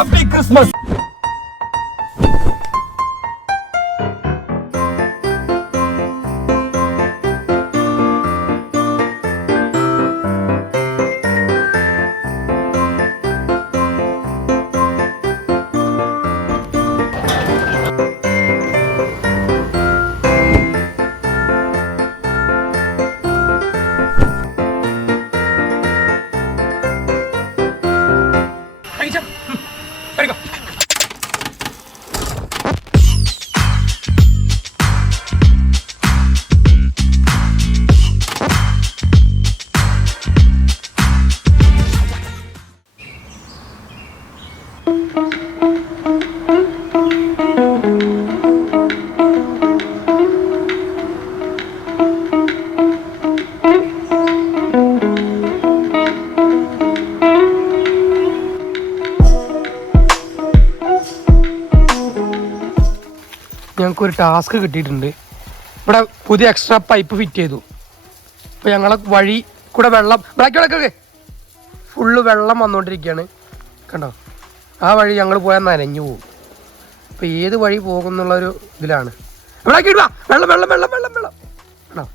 Happy Christmas. ഞങ്ങൾക്കൊരു task കിട്ടിയിട്ടുണ്ട്. ഇവിടെ പുതിയ എക്സ്ട്രാ പൈപ്പ് ഫിറ്റ് ചെയ്തു. ഇപ്പോൾ ഞങ്ങളെ വഴി കൂടെ വെള്ളം ബ്ലാക്ക് ഫുള്ള് വെള്ളം വന്നുകൊണ്ടിരിക്കുകയാണ്. കണ്ടോ, ആ വഴി ഞങ്ങൾ പോയാൽ നനഞ്ഞു പോകും. അപ്പോൾ ഏത് വഴി പോകുന്നുള്ളൊരു ഇതിലാണ്. ബ്ലാക്ക് ഇടുക, വെള്ളം വെള്ളം വെള്ളം വെള്ളം വെള്ളം കണ്ടോ,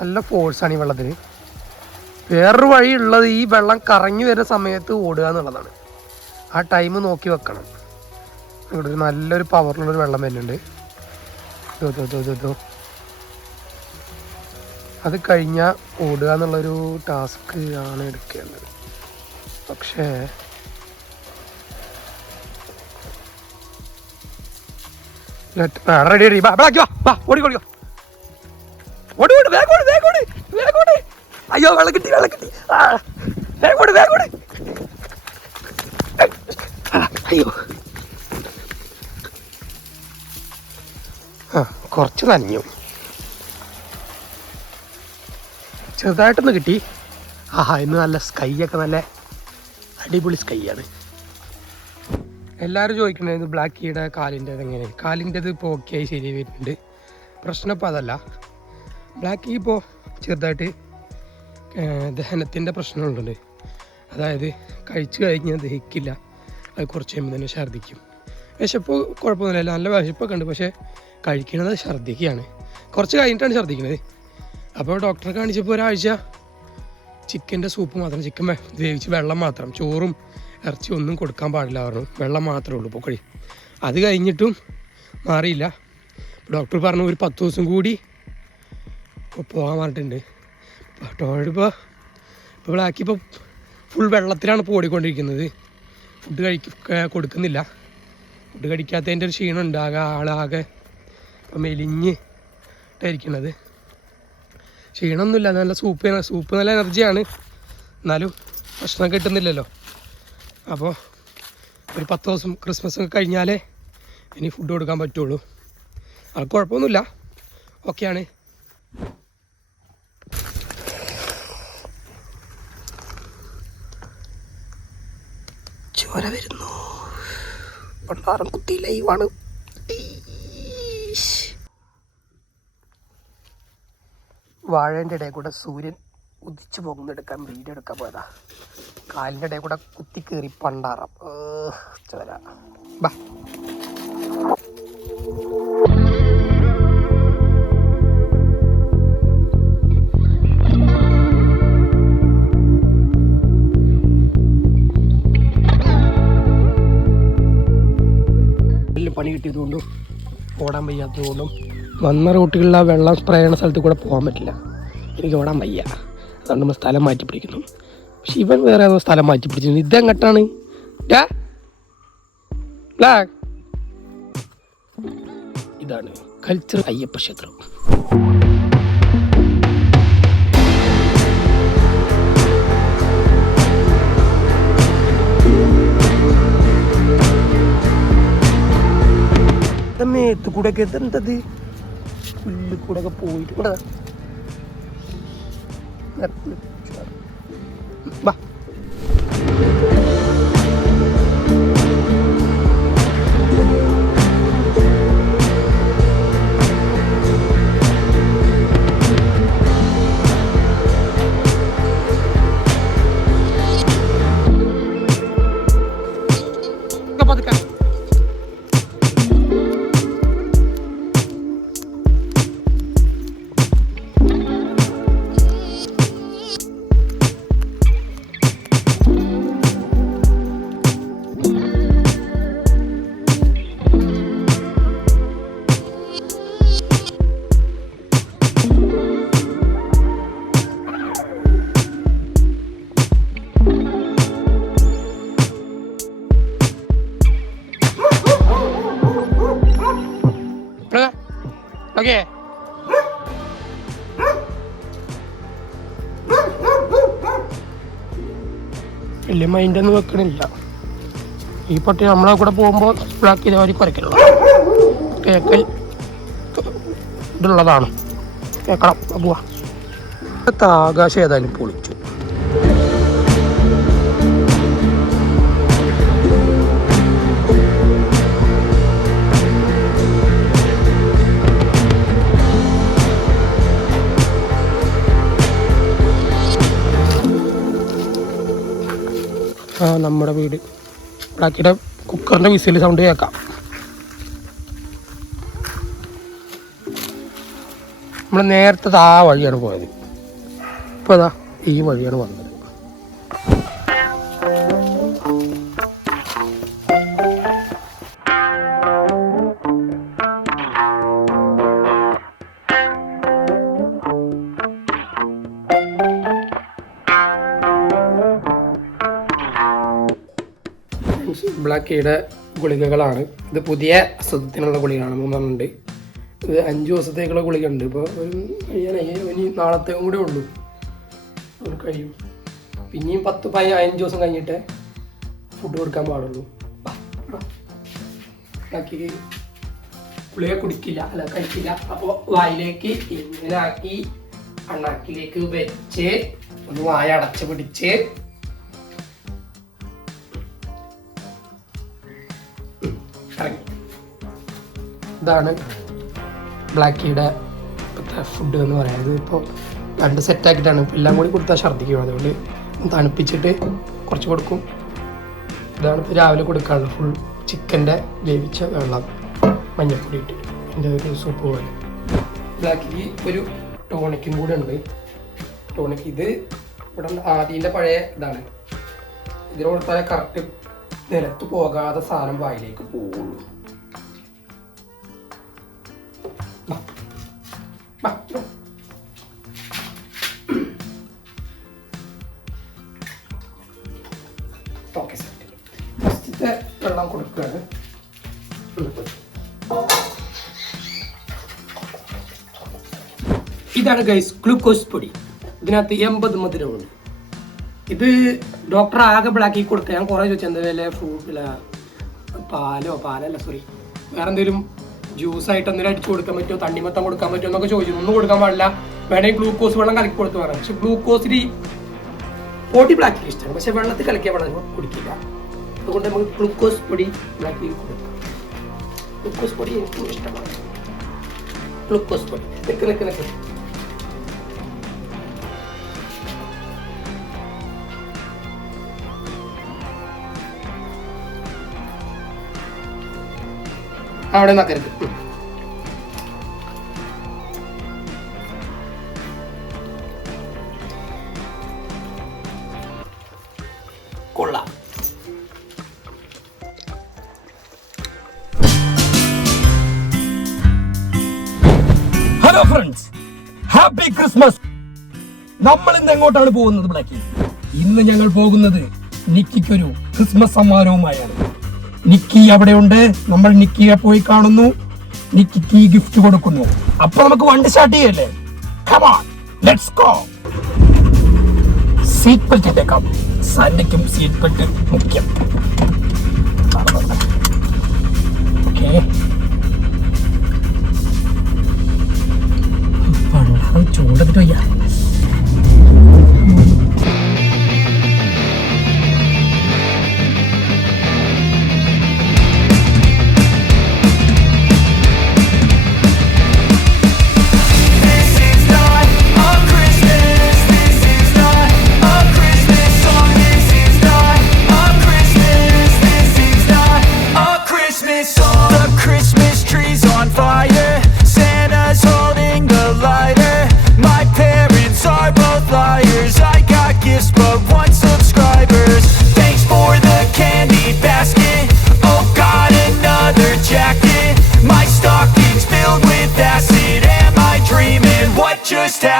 നല്ല ഫോഴ്സാണ് ഈ വെള്ളത്തിന്. വേറൊരു വഴി ഉള്ളത് ഈ വെള്ളം കറങ്ങി വരുന്ന സമയത്ത് ഓടുക എന്നുള്ളതാണ്. ആ ടൈം നോക്കി വെക്കണം. ഇവിടെ ഒരു നല്ലൊരു പവറിലുള്ളൊരു വെള്ളം വരുന്നുണ്ട്. അത് കഴിഞ്ഞാൽ ഓടുക എന്നുള്ളൊരു ടാസ്ക് ആണ് എടുക്കേണ്ടത്. പക്ഷേ റെഡി റെഡി ഓടിക്കോടിക്കോ, ഓടി ഓടി വേഗോട് വേഗോട് വേഗോട്. അയ്യോ വെള്ളം കിട്ടി വെള്ളം കിട്ടി. വേഗോട് വേഗോട്. അയ്യോ കുറച്ച് നനഞ്ഞു, ചെറുതായിട്ടൊന്ന് കിട്ടി. ഇന്ന് നല്ല സ്കൈ ഒക്കെ നല്ല അടിപൊളി സ്കൈ ആണ്. എല്ലാവരും ചോദിക്കണത് ബ്ലാക്ക് കീയുടെ കാലിൻ്റെത് എങ്ങനെ. കാലിൻ്റെത് ഇപ്പോൾ ഓക്കെ ആയി ശരി വരുന്നുണ്ട്. പ്രശ്നം ഇപ്പോൾ അതല്ല. ബ്ലാക്ക് കീ ഇപ്പോൾ ചെറുതായിട്ട് ദഹനത്തിൻ്റെ പ്രശ്നമുണ്ട്. അതായത് കഴിച്ചു കഴിഞ്ഞാൽ ദഹിക്കില്ല, അത് കുറച്ച് കഴിയുമ്പോൾ തന്നെ ഛർദ്ദിക്കും. വിശപ്പ് കുഴപ്പമൊന്നുമില്ല, നല്ല വിശപ്പൊക്കെ ഉണ്ട്. പക്ഷേ കഴിക്കുന്നത് ഛർദ്ദിക്കുകയാണ്. കുറച്ച് കഴിഞ്ഞിട്ടാണ് ഛർദ്ദിക്കുന്നത്. അപ്പോൾ ഡോക്ടറെ കാണിച്ചപ്പോൾ ഒരാഴ്ച ചിക്കൻ്റെ സൂപ്പ് മാത്രം, ചിക്കൻ വേവിച്ച് വെള്ളം മാത്രം, ചോറും ഇറച്ചി ഒന്നും കൊടുക്കാൻ പാടില്ല പറഞ്ഞു. വെള്ളം മാത്രമേ ഉള്ളൂ ഇപ്പോൾ. അത് കഴിഞ്ഞിട്ടും മാറിയില്ല. ഡോക്ടർ പറഞ്ഞു ഒരു 10 ദിവസം കൂടി പോകാൻ പറഞ്ഞിട്ടുണ്ട്. ഇപ്പോൾ ബ്ലാക്കിപ്പോൾ ഫുൾ വെള്ളത്തിലാണ് ഇപ്പോൾ ഓടിക്കൊണ്ടിരിക്കുന്നത്. ഫുഡ് കൊടുക്കുന്നില്ല. ഫുഡ് കഴിക്കാത്തതിൻ്റെ ഒരു ക്ഷീണം ഉണ്ട്. ആളാകെ ഇപ്പം മെലിഞ്ഞിട്ടായിരിക്കണത്. ക്ഷീണമൊന്നുമില്ല, നല്ല സൂപ്പ് നല്ല എനർജിയാണ്. എന്നാലും ഭക്ഷണം കിട്ടുന്നില്ലല്ലോ. അപ്പോൾ ഒരു 10 ദിവസം ക്രിസ്മസ് ഒക്കെ കഴിഞ്ഞാലേ ഇനി ഫുഡ് കൊടുക്കാൻ പറ്റുള്ളൂ. അത് കുഴപ്പമൊന്നുമില്ല, ഓക്കെയാണ്. ചോര വരുന്നു. പണ്ടാറം കുത്തി ലൈവാണ്. വാഴേൻ്റെ ഇടയിൽ കൂടെ സൂര്യൻ ഉദിച്ചു പോകുന്നെടുക്കാൻ വീഡിയോ എടുക്കാൻ പോയതാ. കാലിൻ്റെ ഇടയിൽ കൂടെ കുത്തി കയറി പണ്ടാറാം. ചോര ബാ. പണി കിട്ടിയതുകൊണ്ടും ഓടാൻ വയ്യാത്തതുകൊണ്ടും വന്ന റൂട്ടുകളിൽ ആ വെള്ളം സ്പ്രേ ചെയ്യുന്ന സ്ഥലത്ത് കൂടെ പോകാൻ പറ്റില്ല. എനിക്ക് ഓടാൻ വയ്യ, അതുകൊണ്ട് നമ്മൾ സ്ഥലം മാറ്റി പിടിക്കുന്നു. പക്ഷെ ഇവൻ വേറെ ഏതോ സ്ഥലം മാറ്റി പിടിച്ചിരുന്നു. ഇതെങ്ങട്ടാണ് ബ്ലാക്ക്? ഇതാണ് കൾച്ചർ അയ്യപ്പ ക്ഷേത്രം. മേത്ത് കൂടെ ഒക്കെ എന്തത് പുല്ല് കൂടെ ഒക്കെ പോയിട്ട് കൂടെ വാ. ഓക്കെ. വലിയ മൈൻഡൊന്നും വെക്കണില്ല. ഈ പട്ടി നമ്മളെ കൂടെ പോകുമ്പോൾ ബ്ലാക്ക് ചെയ്ത മാതിരി കുറയ്ക്കുള്ളൂ. കേക്കൽ ഇതുള്ളതാണ്, കേക്കണം. പോവാ. ആകാശം ഏതായാലും പൊളിച്ചു. നമ്മുടെ വീട് ബ്ലാക്കിയുടെ കുക്കറിൻ്റെ വിസിൽ സൗണ്ട് കേൾക്കാം. നമ്മൾ നേരത്തെ ആ വഴിയാണ് പോയത്, ഇപ്പോൾ അതാ ഈ വഴിയാണ് വന്നത്. ബ്ലാക്കിയുടെ ഗുളികകളാണ് ഇത്. പുതിയ അസുഖത്തിനുള്ള ഗുളികയാണ്, 3 ഉണ്ട്. ഇത് 5 ദിവസത്തേക്കുള്ള ഗുളിക ഉണ്ട്. ഇപ്പോൾ ഇനി നാളത്തേക്കും കൂടെ ഉള്ളൂ, അത് കഴിയും. പിന്നെയും 10-15 ദിവസം കഴിഞ്ഞിട്ടേ ഫുഡ് കൊടുക്കാൻ പാടുള്ളൂ. ബാക്കി ഗുളിക കുടിക്കില്ല, അല്ല കഴിക്കില്ല. അപ്പോൾ വായിലേക്ക് ഇങ്ങനെ ആക്കി അണ്ണാക്കിലേക്ക് വെച്ച് ഒന്ന് വായ അടച്ച് പിടിച്ച് ഇതാണ് ബ്ലാക്കിയുടെ ഇപ്പോഴത്തെ ഫുഡ് എന്ന് പറയുന്നത്. ഇപ്പോൾ 2 സെറ്റാക്കിയിട്ടാണ്. ഇപ്പോൾ എല്ലാം കൂടി കൊടുത്താൽ ഛർദ്ദിക്കും, അതുകൊണ്ട് തണുപ്പിച്ചിട്ട് കുറച്ച് കൊടുക്കും. ഇതാണ് ഇപ്പോൾ രാവിലെ കൊടുക്കാനുള്ളത്. ഫുൾ ചിക്കൻ്റെ വേവിച്ച വെള്ളം മഞ്ഞൾപ്പൊടി ഇട്ട് എൻ്റെ ഒരു സൂപ്പ് പോലെ. ബ്ലാക്കിക്ക് ഒരു ടോണിക്കും കൂടെ ഉണ്ട്. ടോണിക്ക് ഇത് ഇവിടെ ആദ്യൻ്റെ പഴയ ഇതാണ്. ഇതിന് കൊടുത്താൽ കറക്റ്റ് നിലത്ത് പോകാതെ സാധനം വായിലേക്ക് പോവുള്ളൂ. ഓക്കെ, ഫസ്റ്റത്തെ വെള്ളം കൊടുക്കുകയാണ്. ഇതാണ് ഗൈസ് ഗ്ലൂക്കോസ് പൊടി. ഇതിനകത്ത് 80 മധുരമുണ്ട്. ഇത് ഡോക്ടർ ആകെ ബ്ലാക്കി കൊടുക്കുക. ഞാൻ കുറേ ചോദിച്ചു, എന്താ വില ഫ്രൂട്ടില്ല, പാലല്ല സോറി, വേറെ എന്തെങ്കിലും ജ്യൂസായിട്ട് എന്തെങ്കിലും അടിച്ചു കൊടുക്കാൻ പറ്റുമോ, തണ്ണിമത്തം കൊടുക്കാൻ പറ്റുമോ എന്നൊക്കെ ചോദിച്ചു. ഒന്നും കൊടുക്കാൻ പാടില്ല, വേണമെങ്കിൽ ഗ്ലൂക്കോസ് വെള്ളം കലക്കി കൊടുത്ത് പറയാം. പക്ഷെ ഗ്ലൂക്കോസിൽ പൊടി ബ്ലാക്കിൽ ഇഷ്ടമാണ്, പക്ഷെ വെള്ളത്തിൽ കലക്കിയ വെള്ളം കുടിക്കില്ല. അതുകൊണ്ട് നമുക്ക് ഗ്ലൂക്കോസ് പൊടി ബ്ലാക്കിൽ കൊടുക്കാം. ഗ്ലൂക്കോസ് പൊടി എനിക്കും ഇഷ്ടമാണ്. ഗ്ലൂക്കോസ് പൊടി നിൽക്ക് അവിടെ നക്കരുത്. കൊള്ളാം. Hello friends, happy Christmas. നമ്മൾ ഇന്ന് എങ്ങോട്ടാണ് പോകുന്നത് ബ്ലാക്കി? ഇന്ന് ഞങ്ങൾ പോകുന്നത് നിക്കിക്കൊരു ക്രിസ്മസ് സമ്മാനവുമായാണ്. നിക്കി അവിടെയുണ്ട്. നമ്മൾ നിക്കിയെ പോയി കാണുന്നു, നിക്കിക്ക് ഗിഫ്റ്റ് കൊടുക്കുന്നു. അപ്പൊ നമുക്ക് വണ്ടി സ്റ്റാർട്ട് ചെയ്യല്ലേ? Come on, let's go. Seat belt ഇട്ടേക്കാം. സന്റയ്ക്കും സീറ്റ് ബെൽറ്റ് മുഖ്യം. ഓക്കെ, ചൂണ്ടെന്നിട്ട് വയ്യ.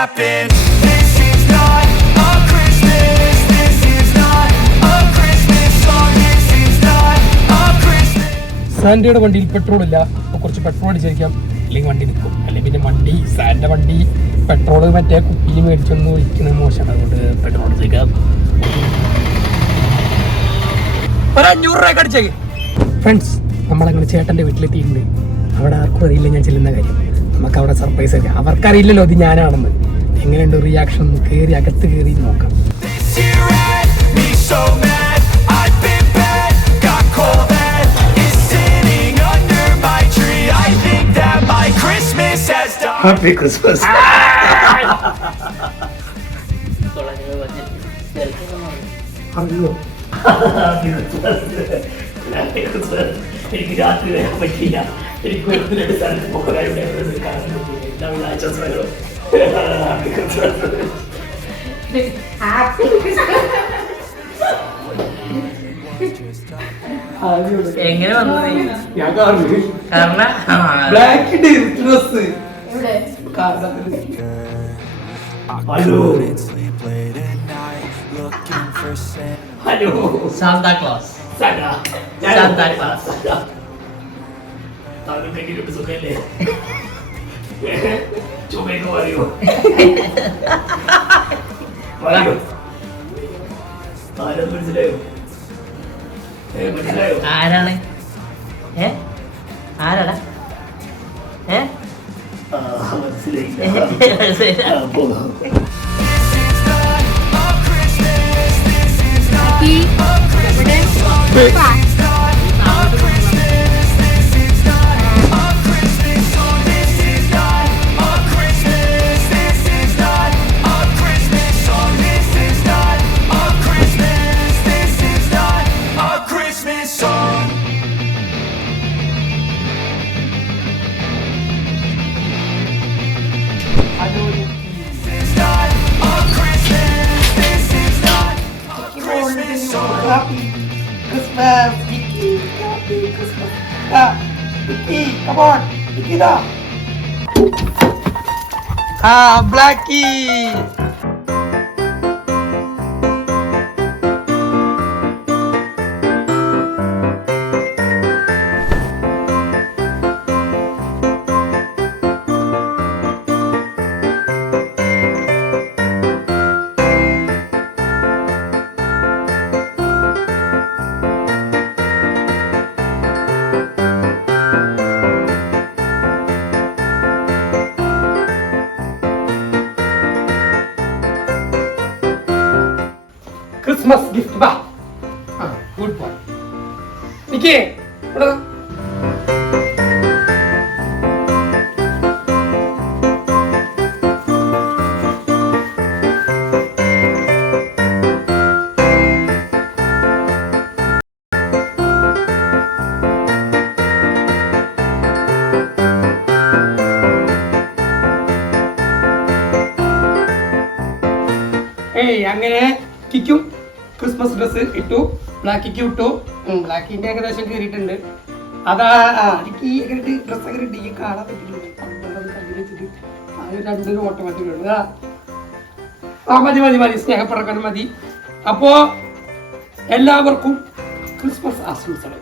Happened. This is not a Christmas. This is not a Christmas song. This is not a Christmas. സാൻഡിയുടെ വണ്ടിയിൽ പെട്രോൾ ഇല്ല, അപ്പോൾ കുറച്ച് പെട്രോൾ അടിച്ചിരിക്കാം. അല്ലെങ്കിൽ വണ്ടി നിൽക്കും. അല്ലെങ്കിൽ പിന്നെ വണ്ടി സാറിൻ്റെ വണ്ടി പെട്രോള് മറ്റേ കുപ്പിയിൽ മേടിച്ചൊന്നും ഒഴിക്കുന്നത് മോശമാണ്. അതുകൊണ്ട് പെട്രോൾ ചെയ്യിക്കാം. ഒരു 500 രൂപ അടിച്ചേക്ക്. ഫ്രണ്ട്സ്, നമ്മളങ്ങനെ ചേട്ടൻ്റെ വീട്ടിലെത്തിയിട്ടുണ്ട്. അവിടെ ആർക്കും അറിയില്ല ഞാൻ ചെല്ലുന്ന കാര്യം. നമുക്ക് അവിടെ സർപ്രൈസ് ആക്കാം. അവർക്കറിയില്ലല്ലോ ഇത് ഞാനാണെന്ന്. എങ്ങനെയുണ്ട് റിയാക്ഷൻ? കയറി അകത്ത് കയറി നോക്കാം. Happy Christmas. അറിയോ എനിക്ക് രാത്രി വരാൻ പറ്റില്ല. എനിക്ക് ഒരു സ്ഥലത്ത് പോകാൻ എങ്ങനെ വന്നു? ഞാൻ കാണുന്നു. കാരണം black dress. Hello hello Santa close. Santa close. താങ്കൾക്ക് സുഖല്ലേ? ചുമയൊക്കെ പറയോ? പറയോ? ആരും മനസ്സിലായോ? മനസ്സിലായോ? ആരാണ്? ആരാടാ? മനസ്സിലായില്ല. പോകാം. ബ്ലാക്കി. Christmas gift. ബാ. Good boy. നിക്കേ ഇവിടെ. അങ്ങനെ കിക്കും ക്രിസ്മസ് ഡ്രസ്സ് ഇട്ടു. ബ്ലാക്കിക്ക് ഇട്ടു. ബ്ലാക്കിന്റെ ഏകദേശം കയറിയിട്ടുണ്ട്. അതാ എനിക്ക് ഡ്രസ്സൊക്കെ ഇട്ട് ഈ കാണാൻ പറ്റിയിട്ടുണ്ട്. അത് 2 ഓട്ടോമാറ്റിക് ഉണ്ട്. മതി സ്നേഹപ്രകടനം മതി. അപ്പോ എല്ലാവർക്കും ക്രിസ്മസ് ആശംസകൾ.